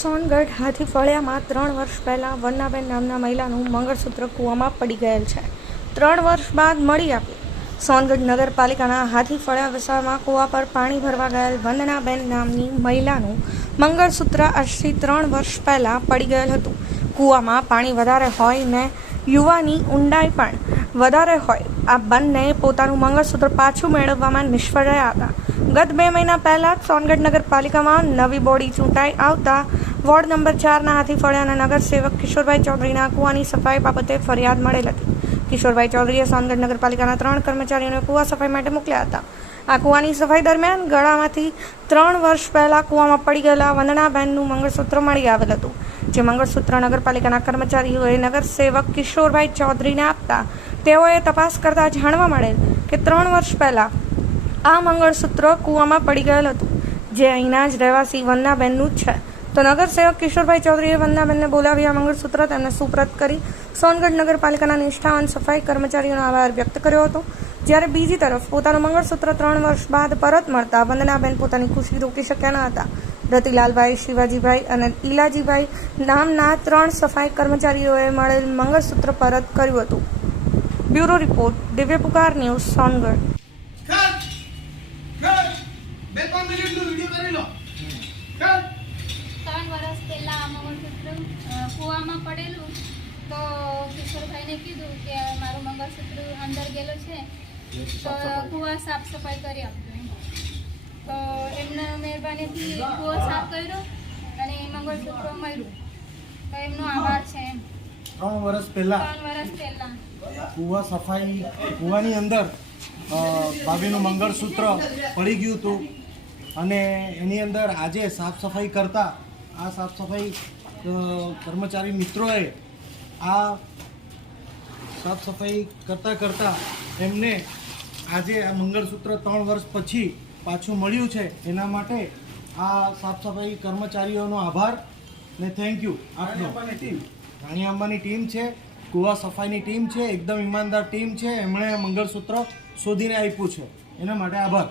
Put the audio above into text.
સોનગઢ હાથીફળિયામાં 3 વર્ષ પહેલાં વંદનાબેન નામના મહિલાનું મંગળસૂત્ર કૂવામાં પડી ગયેલ છે. 3 વર્ષ બાદ મળી આવ્યું. સોનગઢ નગરપાલિકાના હાથીફળિયા વિસ્તારમાં કૂવા પર પાણી ભરવા ગયેલ વંદનાબેન નામની મહિલાનું મંગળસૂત્ર આજથી 3 વર્ષ પહેલાં પડી ગયેલ હતું. કૂવામાં પાણી વધારે હોય ને યુવાની ઊંડાઈ પણ વધારે હોય આ બંને પોતાનું મંગળસૂત્ર પાછું મેળવવામાં નિષ્ફળ રહ્યા હતા. ગત 2 મહિના પહેલાં જ સોનગઢ નગરપાલિકામાં નવી બોડી ચૂંટાઈ આવતા વોર્ડ નંબર 4ના હાથીફળિયાના નગરસેવક કિશોરભાઈ ચૌધરીના કૂવાની સફાઈ બાબતે ફરિયાદ મળેલ હતી. કિશોરભાઈ ચૌધરીએ સોનગઢ નગરપાલિકાના 3 કર્મચારીઓને કૂવા સફાઈ માટે મોકલ્યા હતા. આ કૂવાની સફાઈ દરમિયાન ગળામાંથી 3 વર્ષ પહેલાં કૂવામાં પડી ગયેલા વંદનાબેનનું મંગળસૂત્ર મળી આવેલ હતું. જે મંગળસૂત્ર નગરપાલિકાના કર્મચારીઓએ નગરસેવક કિશોરભાઈ ચૌધરીને આપતા તેઓએ તપાસ કરતા જાણવા મળેલ કે 3 વર્ષ પહેલાં આ મંગળસૂત્ર કૂવામાં પડી ગયેલ હતું, જે અહીંના જ રહેવાસી વંદનાબેનનું જ છે. તો નગરસેવક કિશોરભાઈ ચૌધરીએ વંદનાબેનને બોલાવી આ મંગળસૂત્ર તેમને સુપ્રત કરી સોનગઢ નગરપાલિકાના નિષ્ઠાવાન સફાઈ કર્મચારીઓનો આભાર વ્યક્ત કર્યો હતો. જ્યારે બીજી તરફ પોતાનું મંગળસૂત્ર 3 વર્ષ બાદ પરત મળતા વંદનાબેન પોતાની ખુશી રોકી શક્યા ન હતા. રતિલાલભાઈ, શિવાજીભાઈ અને ઈલાજીભાઈ નામના 3 સફાઈ કર્મચારીઓએ મળેલ મંગળસૂત્ર પરત કર્યું હતું. બ્યુરો રિપોર્ટ, દિવ્ય પુકાર ન્યૂઝ, સોનગઢ. 3 વર્ષ પહેલા આ મંગળસૂત્ર કૂવામાં પડેલું તો કિશોરભાઈને કીધું કે મારું મંગળસૂત્ર અંદર ગયેલો છે તો કૂવા સાફ સફાઈ કરી આપજો. તો એમના મહેરબાનીથી કૂવો સાફ કર્યો અને મંગળસૂત્ર મળ્યું, તો એમનો આભાર છે. 3 વર્ષ પહેલા કૂવા સફાઈ કૂવાની અંદર ભાભીનું મંગળસૂત્ર પડી ગયું હતું અને એની અંદર આજે સાફ સફાઈ કરતા આ સાફ સફાઈ કર્મચારી મિત્રોએ આ સાફ સફાઈ કરતાં એમને આજે આ મંગળસૂત્ર 3 વર્ષ પછી પાછું મળ્યું છે. એના માટે આ સાફ સફાઈ કર્મચારીઓનો આભાર ને થેન્ક યુ. આપનો રાણી અંબાની ટીમ છે, કૂવા સફાઈની ટીમ છે, એકદમ ઈમાનદાર ટીમ છે. એમણે મંગળસૂત્ર શોધીને આપ્યું છે, એના માટે આભાર.